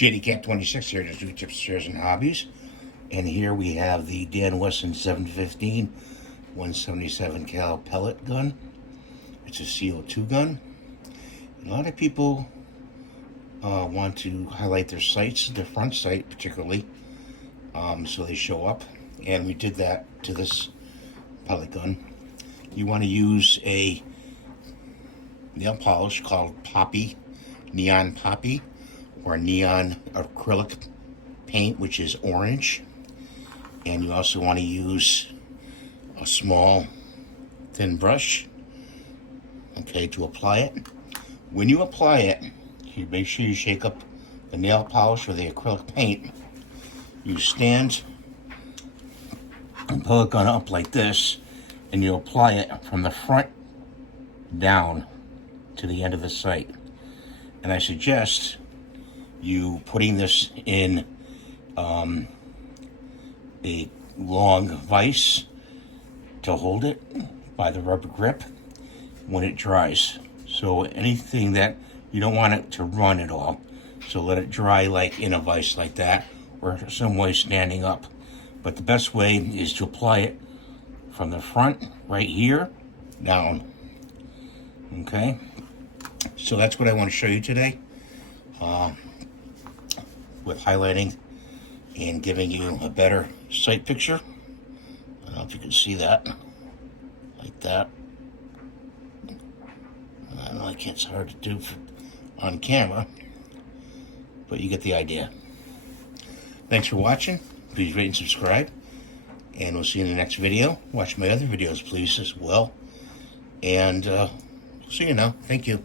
JDCat26 here to do tips, shares, and hobbies. And here we have the Dan Wesson 715 177 cal pellet gun. It's a CO2 gun. A lot of people want to highlight their sights, their front sight particularly, so they show up. And we did that to this pellet gun. You want to use a nail polish called POPI, neon POPI, or neon acrylic paint, which is orange. And you also want to use a small thin brush, okay, to apply it. When you apply it, you make sure you shake up the nail polish or the acrylic paint. You stand and pull the gun up like this, and you apply it from the front down to the end of the sight. And I suggest you putting this in a long vise to hold it by the rubber grip when it dries. So anything that you don't want it to run at all, so let it dry like in a vise like that, or some way standing up. But the best way is to apply it from the front right here down. Okay, so that's what I want to show you today, with highlighting and giving you a better sight picture. I don't know if you can see that, like that. I know it's hard to do on camera, but you get the idea. Thanks for watching. Please rate and subscribe, and we'll see you in the next video. Watch my other videos, please, as well. And see you now. Thank you.